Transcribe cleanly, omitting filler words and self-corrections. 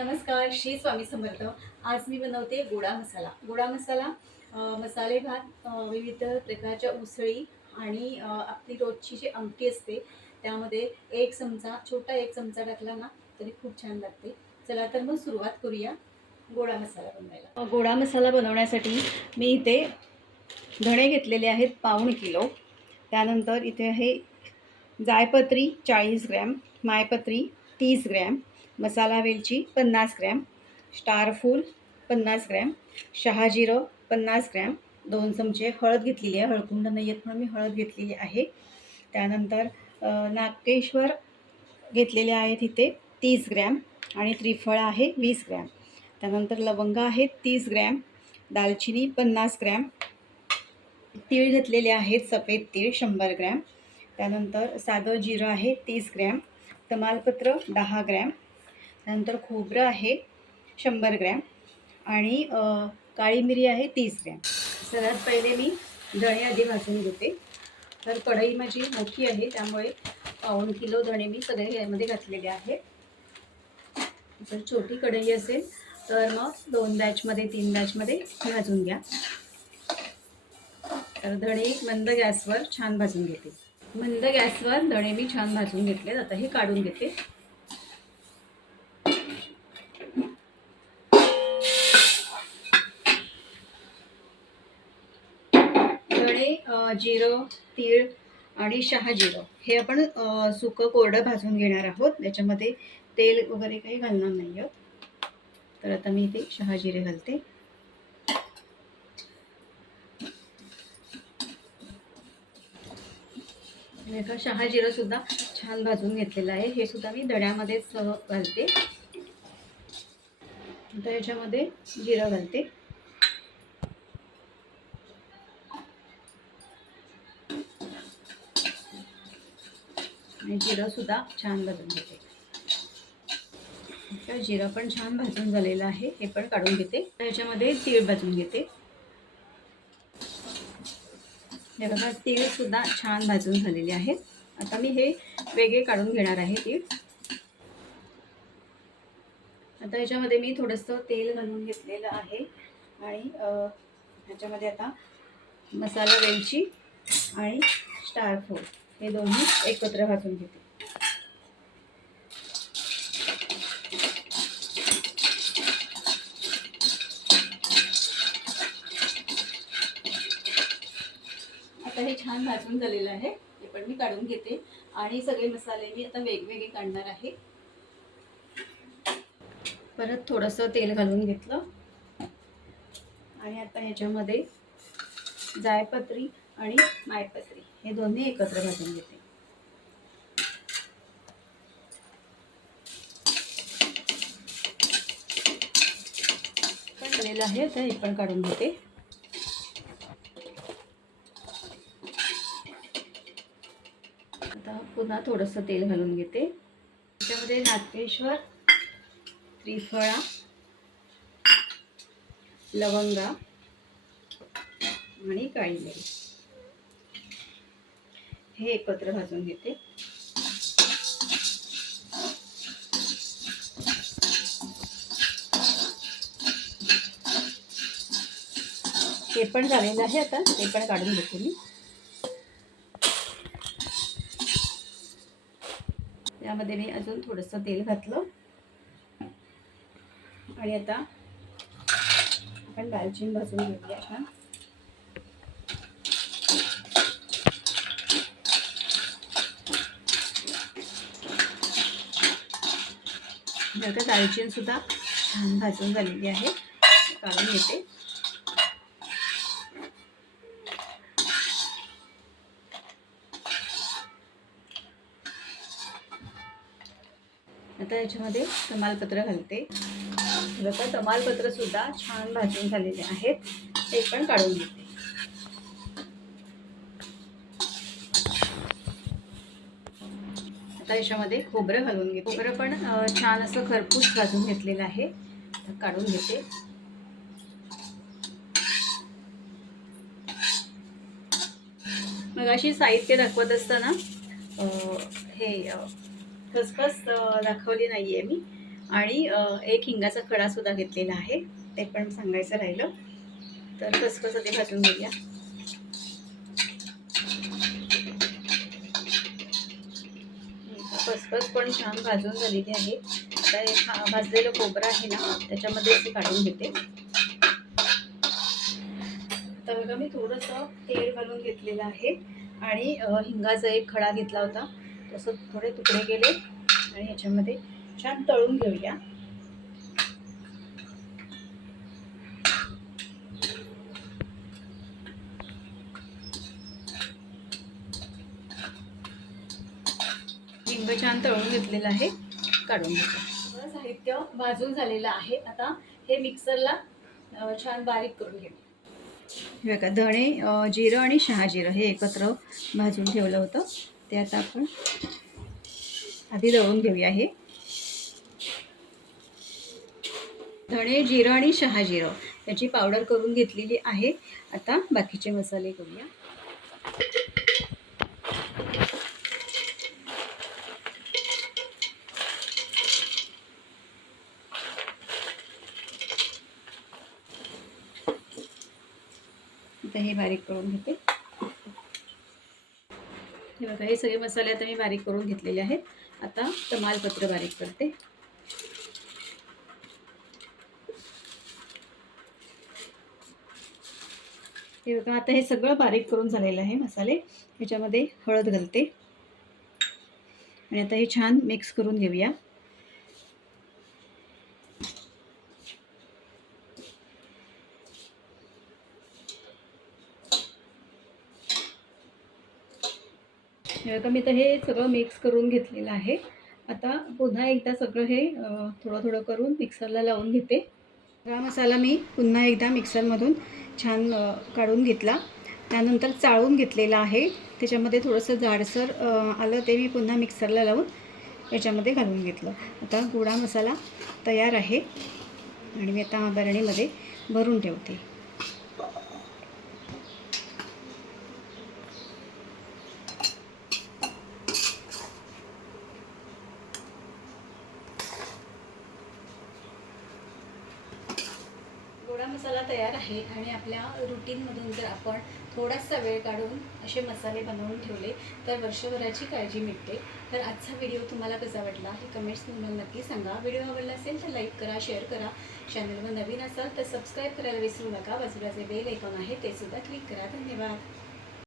नमस्कार, श्री स्वामी समर्थ. आज मी बनवते गोडा मसाला. गोडा मसाला मसाले भात, विविध प्रकारच्या उसळी आणि आपली रोजची जी आमटी असते त्यामध्ये छोटा एक चमचा टाकला ना तरी खूप छान लागते. चला तर मग सुरुवात करूया गोडा मसाला बनवायला. गोडा मसाला बनवण्यासाठी मी इथे धणे घेतलेले आहेत पाऊण किलो. त्यानंतर इथे आहे जायपत्री 40 ग्रॅम, मायपत्री 30 ग्रॅम, मसाला वेलची 50 ग्रॅम, स्टार फूल 50 ग्रॅम, शहाजिरं 50 ग्रॅम, 2 चमचे हळद घेतलेली आहे. हळकुंड नाही आहेत म्हणून मी हळद घेतलेली आहे. त्यानंतर नागकेश्वर घेतलेले आहेत इथे 30 ग्रॅम आणि त्रिफळा आहे 20 ग्रॅम. त्यानंतर लवंग आहेत 30 ग्रॅम, दालचिनी 50 ग्रॅम, तीळ घेतलेले आहेत सफेद तीळ 100 ग्रॅम. त्यानंतर साधं जिरं आहे 30 ग्रॅम, तमालपत्र 10 ग्रॅम, त्यानंतर खोबरं आहे 100 ग्रॅम आणि काळी मिरी आहे 30 ग्रॅम. सगळ्यात पहिले मी धणे आधी भाजून घेते. तर कढई माझी मोठी आहे त्यामुळे पाऊण किलो धणे मी सगळे यामध्ये घातलेले आहेत. जर छोटी कढई असेल तर मग 2 बॅचमध्ये 3 बॅचमध्ये भाजून घ्या. तर धणे मंद गॅसवर छान भाजून घेते. मंद गॅसवर धणे मी छान भाजून घेतले. आता हे काढून घेते. धणे, जिरं, तीळ आणि शहाजिरं हे आपण सुकं कोरडं भाजून घेणार आहोत. त्याच्यामध्ये तेल वगैरे काही घालणार नाही आहोत. तर आता मी इथे शहाजिरे घालते. शहाजिरं सुद्धा छान भाजून घेतलेलं आहे. हे सुद्धा मी धण्यामध्येच घालते. आता याच्यामध्ये जिरं घालते. आणि जिरं सुद्धा छान भाजून घेते. जिरं पण छान भाजून झालेलं आहे. हे पण काढून घेते. याच्यामध्ये तीळ भाजून घेते. हे बघा तीळ सुद्धा छान भाजून झालेले आहेत. आता मी हे वेगळे काढून घेणार आहे तीळ. आता याच्यामध्ये मी थोडंसं तेल घालून घेतलेलं आहे आणि ह्याच्यामध्ये आता मसाला वेलची आणि स्टार फूल हे दोन्ही एकत्र भाजून घेते. आता हे छान भाजून झालेलं आहे. हे पण मी काढून घेते आणि सगळे मसाले मी आता वेगवेगळे काढणार आहे. परत थोडंसं तेल घालून घेतलं आणि आता ह्याच्यामध्ये जायपत्री आणि मायपत्री हे दोन्ही एकत्र भाजून घेते. पण झालेलं आहे तर हे पण काढून घेते. आता पुन्हा थोडंसं तेल घालून घेते. त्याच्यामध्ये नागकेश्वर, त्रिफळा, लवंगा आणि काळी मिरी हे एकत्र भाजून घेते. हे पण झालेलं आहे. आता ते पण काढून घेते मी. यामध्ये मी अजून थोडंसं तेल घातलं आणि आता आपण दालचिनी भाजून घेऊया छान. आता दालचिनी सुद्धा छान भाजून झालेली आहे. काढून घेते. आता याच्यामध्ये तमालपत्र घालते. आता तमालपत्र सुद्धा छान भाजून झालेले आहेत. ते पण काढून घेते. आता याच्यामध्ये खोबरं घालून घेते. खोबरं पण छान असं खरपूस भाजून घेतलेलं आहे. काढून घेते. मग अशी साहित्य दाखवत असताना हे खसखस दाखवली नाहीये मी. आणि एक हिंगाचा खडासुद्धा घेतलेला आहे, ते पण सांगायचं राहिलं. तर खसखस आधी भाजून घेऊया. खसखस पण छान भाजून झालेली आहे. आता हे भाजलेलं खोबरं आहे ना, त्याच्यामध्ये ते काढून घेते. आता बघा मी थोडंसं तेल घालून घेतलेलं आहे आणि हिंगाचा एक खडा घेतला होता, तसं थोडे तुकडे केले आणि ह्याच्यामध्ये छान तळून घेऊया. हिंग छान तळून घेतलेलं आहे, काढून घेतो. साहित्य भाजून झालेलं आहे. आता हे मिक्सरला छान बारीक करून घेऊ. हे बघा, धणे, जिरं आणि शहाजिरं हे एकत्र भाजून ठेवलं होतं, ते आता आपण आधी दळून घेऊया. हे धणे, जिरं आणि शहाजिरं याची पावडर करून घेतलेली आहे. आता बाकीचे मसाले करूया. आता हे बारीक करून घेते. हे बघा, हे सगळे मसाले आता मी बारीक करून घेतलेले आहेत. आता तमालपत्र बारीक करते. हे बघा, आता हे सगळं बारीक करून झालेलं आहे मसाले. ह्याच्यामध्ये हळद घालते आणि आता हे छान मिक्स करून घेऊया. हे बघा, मी तर हे सगळं मिक्स करून घेतलेलं आहे. आता पुन्हा एकदा सगळं हे थोडं थोडं करून मिक्सरला लावून घेते. सगळा मसाला मी पुन्हा एकदा मिक्सरमधून छान काढून घेतला. त्यानंतर चाळून घेतलेला आहे. त्याच्यामध्ये थोडंसं जाडसर आलं, ते मी पुन्हा मिक्सरला लावून याच्यामध्ये घालून घेतलं. आता गोडा मसाला तयार आहे आणि मी आता बरणीमध्ये भरून ठेवते. गोडा मसाला तयार आहे आणि आपल्या रुटीनमधून जर आपण थोडासा वेळ काढून असे मसाले बनवून ठेवले तर वर्षभराची काळजी मिळते. तर आजचा व्हिडिओ तुम्हाला कसा वाटला हे कमेंट्समध्ये मला नक्की सांगा. व्हिडिओ आवडला असेल तर लाईक करा, शेअर करा. चॅनलवर नवीन असाल तर सबस्क्राईब करायला विसरू नका. बाजूला जे बेल आयकॉन आहे ते सुद्धा क्लिक करा. धन्यवाद.